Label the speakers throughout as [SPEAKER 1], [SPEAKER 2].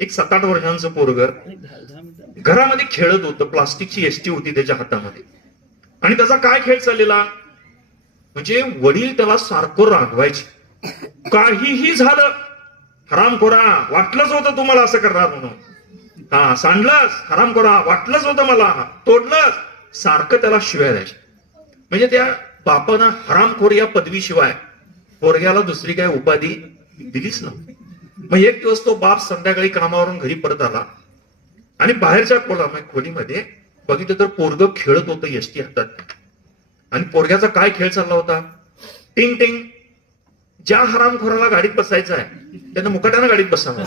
[SPEAKER 1] एक सात आठ वर्षांचं पोरग घरामध्ये खेळत होतं प्लास्टिकची एसटी होती त्याच्या हातामध्ये. आणि त्याचा काय खेळ चाललेला? म्हणजे वडील त्याला सारखं रागवायचे. काहीही झालं हरामखोरा वाटलंच होतं तुम्हाला असं करणार म्हणून. हा सांडलंस हरामखोरा वाटलंच होतं मला तोडलंस सारखं त्याला शिवाय द्यायचे. म्हणजे त्या बापानं हरामखोर या पदवीशिवाय पोरग्याला दुसरी काय उपाधी दिलीच नव्हती. मग एक दिवस तो बाप संध्याकाळी कामावरून घरी परत आला. आणि बाहेरच्या खोला खोलीमध्ये बघितलं तर पोरग खेळत होतं यष्टी हातात. आणि पोरग्याचा काय खेळ चालला होता? टिंग टिंग. ज्या हरामखोराला गाडीत बसायचं आहे त्यानं मुकाट्यानं गाडीत बसावं.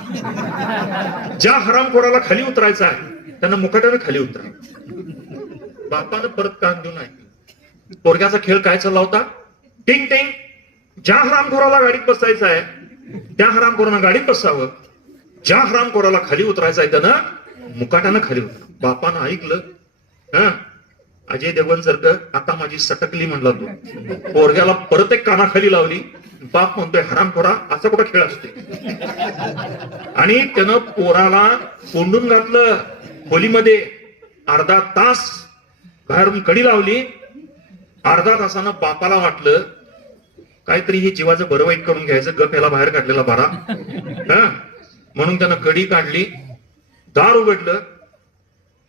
[SPEAKER 1] ज्या हरामखोराला खाली उतरायचं आहे त्यानं मुकाट्यानं खाली उतरा. बापानं परत कान देऊन ऐकलं. पोरग्याचा खेळ काय चालला होता? टिंग टिंग. ज्या हरामखोराला गाडीत बसायचं आहे त्या हरामखोरानं गाडीत बसावं ज्या हरामखोराला खाली उतरायचं आहे त्यानं मुकाट्यानं खाली उतर बापानं ऐकलं. हा? अजय देवगण सारखं आता माझी सटकली म्हणला तू. पोरग्याला परत एक कानाखाली लावली. बाप म्हणतोय हरामखोरा असा कुठं खेळ असते? आणि त्यानं पोराला कोंडून घातलं. खोलीमध्ये अर्धा तास बाहेरून कडी लावली. अर्धा तासानं बापाला वाटलं काहीतरी हे जीवाचं बरं वाईट करून घ्यायचं गप याला बाहेर काढलेला बारा. हा? म्हणून त्यानं कडी काढली दार उघडलं.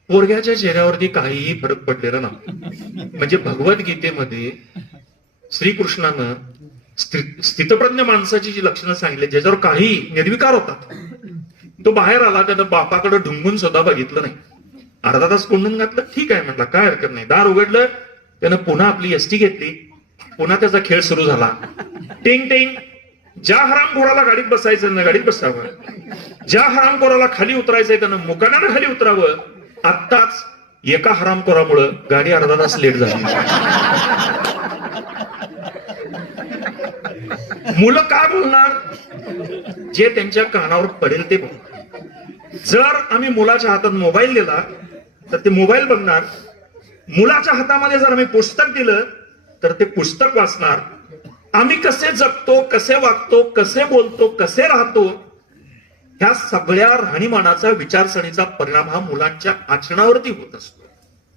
[SPEAKER 1] पोरग्याच्या चेहऱ्यावरती काहीही फरक पडलेला ना म्हणजे भगवद्गीतेमध्ये श्रीकृष्णानं स्थितप्रज्ञ माणसाची जी लक्षणं सांगितली ज्याच्यावर काही निर्विकार होतात. तो बाहेर आला त्यानं बापाकडे ढुंगून सुद्धा बघितलं नाही. अर्धा तास कोंडून घातलं ठीक आहे म्हटलं काय हरकत नाही. दार उघडलं त्यानं पुन्हा आपली एसटी घेतली. पुन्हा त्याचा खेळ सुरू झाला. टिंग टिंग. ज्या हरामखोराला गाडीत बसायचं ना गाडीत बसावं ज्या हरामखोराला खाली उतरायचंय त्यांना मुकाट्यानं खाली उतरावं आत्ताच एका हरामखोरामुळं गाडी अर्धा तास लेट झाली. मुलं काय बोलणार? जे त्यांच्या कानावर पडेल ते बोल जर आम्ही मुलाच्या हातात मोबाईल दिला तर ते मोबाईल बघणार. मुलाच्या हातामध्ये जर आम्ही पुस्तक दिलं तर ते पुस्तक वाचणार. आम्ही कसे जगतो कसे वागतो कसे बोलतो कसे राहतो ह्या सगळ्या राहणीमानाचा विचारसरणीचा परिणाम हा मुलांच्या आचरणावरती होत असतो.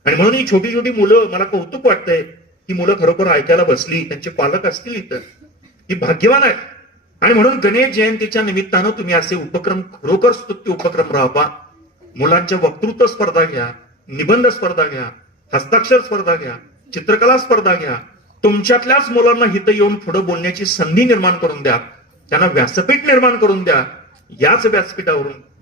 [SPEAKER 1] आणि म्हणून ही छोटी छोटी मुलं मला कौतुक वाटतंय ही मुलं खरोखर ऐकायला बसली त्यांचे पालक असतील इथं ही भाग्यवान आहे आणि म्हणून गणेश जयंतीच्या निमित्तानं तुम्ही असे उपक्रम खरोखर स्तुत्य उपक्रम राहावा मुलांच्या वक्तृत्व स्पर्धा घ्या निबंध स्पर्धा घ्या हस्ताक्षर स्पर्धा घ्या चित्रकला स्पर्धा घ्या तुमच्यातल्याच मुलांना हित येऊन पुढे बोलण्याची संधी निर्माण करून द्या. त्यांना व्यासपीठ निर्माण करून द्या. याच व्यासपीठावरून